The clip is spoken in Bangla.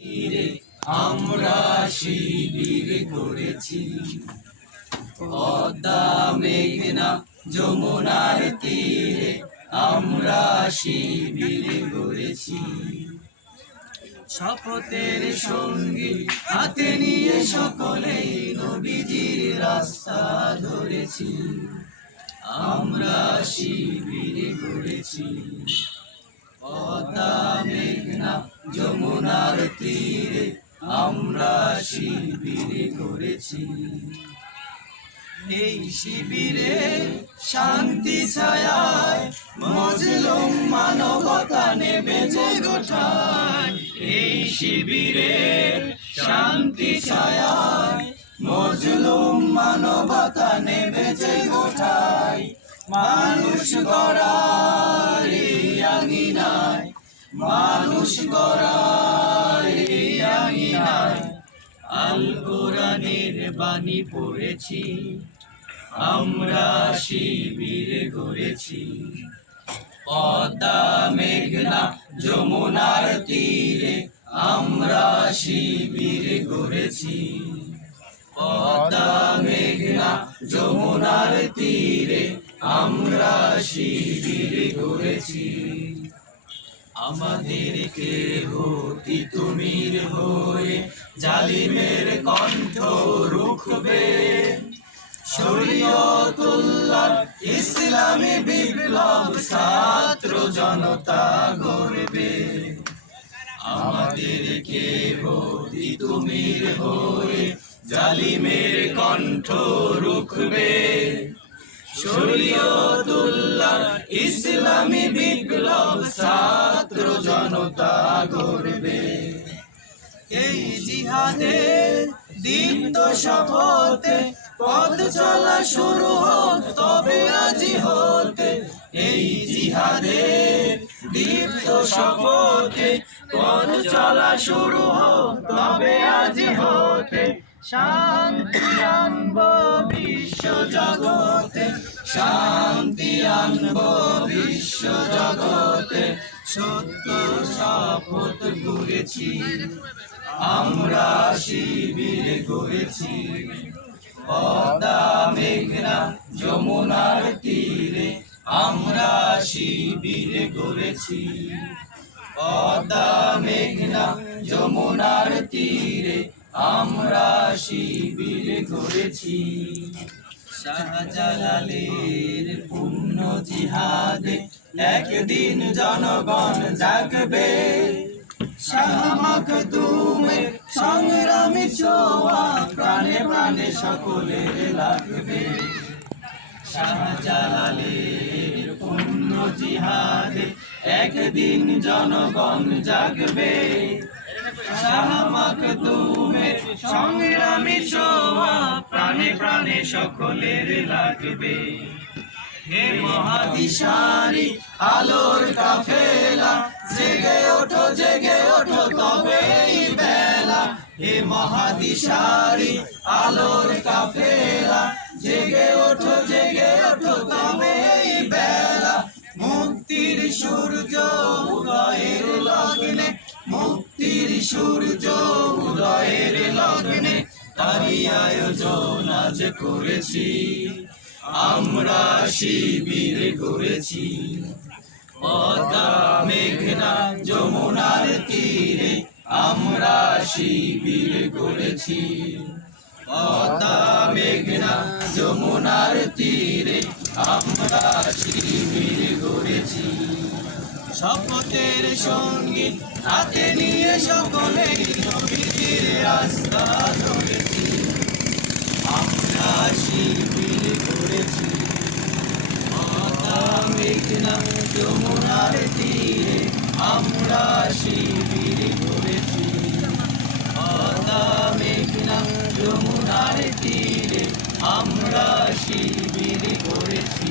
তীরে আমরা শিবির করেছি, পদ্মা মেঘনা যমুনার তীরে আমরা শিবির করেছি। শপথের সঙ্গী হাতে নিয়ে সকলেই নবীজির রাস্তা ধরেছি, আমরা শিবির করেছি। পদ্মা মেঘনা যমুনার তীরে আমরা শিবির করেছি। এই শিবিরে শান্তি ছায়ায় মজলুম মানবতা নেমেছে গোঠায়। এই শিবিরের শান্তি ছায়ায় মজলুম মানবতা নেমেছে গোঠায়। মানুষ গড়ার আঙিনায়, মানুষ গড়ার আঙিনায় আল কোরআনের বাণী পড়েছি, আমরা শিবির গড়েছি। পদ্মা মেঘনা যমুনার তীরে আমরা শিবির গড়েছি। পদ্মা মেঘনা যমুনার তীরে আমরা শিবির গড়েছি। আমাদের কেহ তিতুমির হয়ে জালিমের কণ্ঠ রুখবে, শরীয়তুল্লাহ ইসলামী বিপ্লব ছাত্র জনতা গড়বে। আমাদের কেহ তিতুমির হয়ে জালিমের কণ্ঠ রুখবে, শরীয়তুল্লাহ ইসলামী বিপ্লব ছাত্র জনতা গড়বে। এই জিহাদের দীপ্ত শপথে পথ চলা শুরু হোক তবে আজি হতে। এই জিহাদের দীপ্ত শপথে পথ চলা শুরু হোক তবে আজি হতে। শান্তি আনব বিশ্ব জগতে, শান্তি আনব বিশ্ব জগতে। সত্য শপথ করেছি, আমরা শিবির গড়েছি। পদ্মা মেঘনা যমুনার তীরে আমরা শিবির গড়েছি। পদ্মা মেঘনা যমুনার তীরে আমরা শিবির গড়েছি। শাহজালালের পূর্ণ জিহাদে একদিন জনগণ জাগবে, শাহ মাকদুমের সংগ্রামী ছোঁয়া প্রাণে প্রাণে সকলের লাগবে। শাহজালালের পূর্ণ জিহাদে একদিন জনগণ জাগবে, শাহ মাকদুমের সংগ্রামী ছোঁয়া প্রাণে প্রাণে সকলের লাগবে। হে মহাদিশারি আলোর কাফেলা, জেগে ওঠো জেগে ওঠো তবেই বেলা। হে মহাদিশারি আলোর কাফেলা, জেগে ওঠো জেগে ওঠো তবেই বেলা। মুক্তির সূর্য উদয়ের লগ্নে, মুক্তির সূর্য উদয়ের লগ্নে তারই আয়োজন আজ করেছি, আমরা শিবির গড়েছি। পদ্মা মেঘনা যমুনার তীরে আমরা শিবির গড়েছি। পদ্মা মেঘনা যমুনার তীরে আমরা শিবির গড়েছি। শপথের সঙ্গী হাতে নিয়ে সকলেই নবীজির রাস্তা ধরেছি, আমরা শিবির গড়েছি। পদ্মা মেঘনা যমুনার তীরে আমরা শিবির গড়েছি। পদ্মা মেঘনা যমুনার তীরে আমরা শিবির গড়েছি।